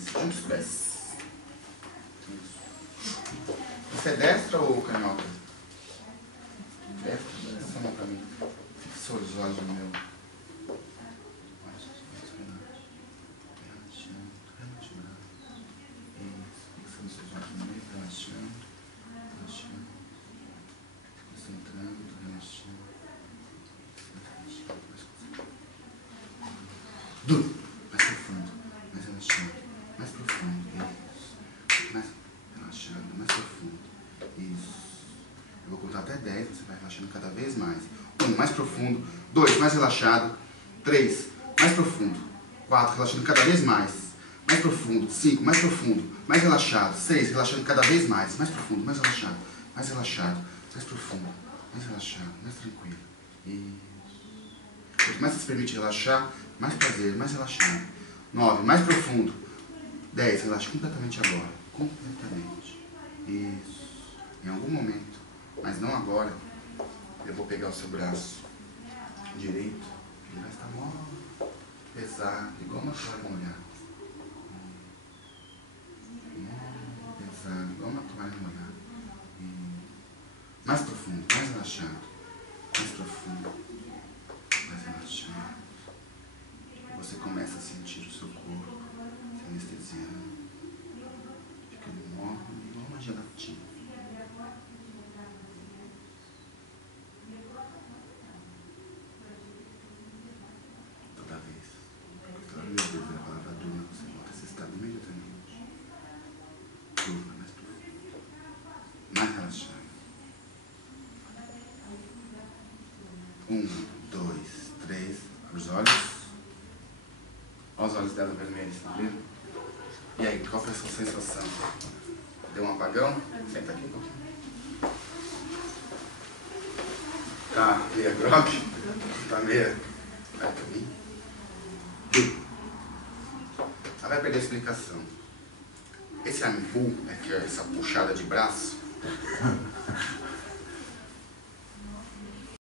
Isso, juntos os pés. Isso. Você é destra ou canhota? Destra? Dá essa mão pra mim. Fixa os olhos no meu. Duro, mais profundo, mais relaxado, mais profundo, isso. Mais relaxado, mais profundo, isso. Eu vou contar até 10, você vai relaxando cada vez mais. 1, mais profundo. 2, mais relaxado. 3, mais profundo. 4, relaxando cada vez mais. Mais profundo. 5, mais profundo, mais relaxado. 6, relaxando cada vez mais. Mais profundo, mais relaxado, mais profundo, mais relaxado, mais tranquilo. Isso. Quanto mais você se permite relaxar, mais prazer, mais relaxado. 9, mais profundo. 10, relaxa completamente agora. Completamente. Isso. Em algum momento, mas não agora, eu vou pegar o seu braço direito. Ele vai estar mó pesado, igual uma toalha molhada. Mó pesado, igual uma toalha molhada. Mais profundo, mais relaxado. Mais profundo, mais relaxado. Você começa a sentir o seu corpo se anestesiando. Fica morno, igual uma gelatina. Toda vez a palavra durma, você volta a esse estado imediatamente. Durma mais profundo, mais relaxado. 1, 2, 3, abre os olhos. Olha os olhos dela vermelhos, tá vendo? E aí, qual foi a sua sensação? Deu um apagão? Senta aqui um pouquinho. Tá meia grog? Tá meia... Vai pra mim. Ela vai perder a explicação. Esse arm pull, que é essa puxada de braço,